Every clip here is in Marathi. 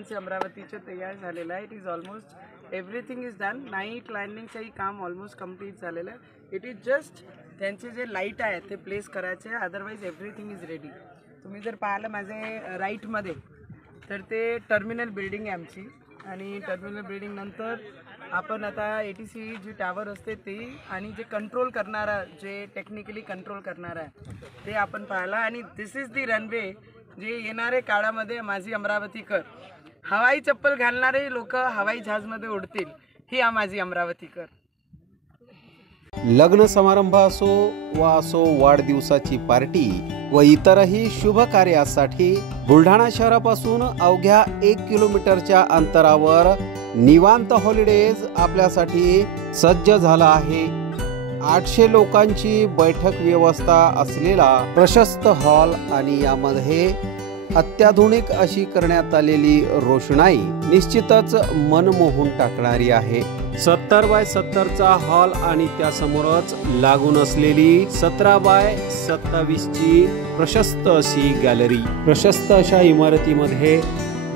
आमचे अमरावतीचे तयार झालेलं आहे. It is almost everything is done. Night लँडिंगचंही काम ऑलमोस्ट कम्प्लीट झालेलं आहे. इट इज जस्ट त्यांचे जे लाईट आहे ते प्लेस करायचे, अदरवाईज एव्हरीथिंग इज रेडी. तुम्ही जर पाहिलं माझे राईटमध्ये तर ते टर्मिनल बिल्डिंग आहे आमची, आणि टर्मिनल बिल्डिंग नंतर आपण आता ATC जी टावर असते ते आणि जे कंट्रोल करणारा, जे टेक्निकली कंट्रोल करणारा आहे ते आपण पाहिला. आणि दिस इज दी रनवे जे येणारे काळामध्ये माझी अमरावतीकर, हवाई चप्पल घालणारे लोक हवाई जहाजमध्ये उडतील, ही माझी अमरावतीकर. लग्न समारंभ असो वाढदिवसाची पार्टी व इतरही शुभ कार्यासाठी बुलढाणा शहरापासून अवघ्या 1 किलोमीटरच्या अंतरावर निवांत हॉलिडेज आपल्यासाठी सज्ज झाला आहे. 800 लोकांची बैठक व्यवस्था असलेला प्रशस्त हॉल आणि यामध्ये अत्याधुनिक अशी करण्यात आलेली रोषणाई निश्चितच मन मोहून टाकणारी आहे. 70 बाय 70चा हॉल आणि त्यासमोरच लागून असलेली 17 बाय 27 ची प्रशस्त अशी गॅलरी. प्रशस्त अशा इमारतीमध्ये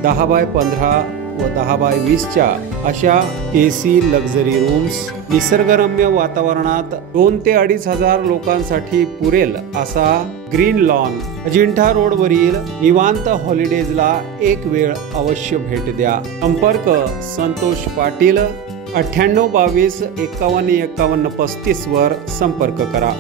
10 बाय 15 व 10 बाय 20च्या अशा AC लक्झरी रूम्स, निसर्गरम्य वातावरणात 2 ते 2.5 हजार लोकांसाठी पुरेल असा ग्रीन लॉन. अजिंठा रोडवरील निवांत हॉलिडेजला एक वेळ अवश्य भेट द्या. संपर्क संतोष पाटील 98 22 51 51 35 वर संपर्क करा.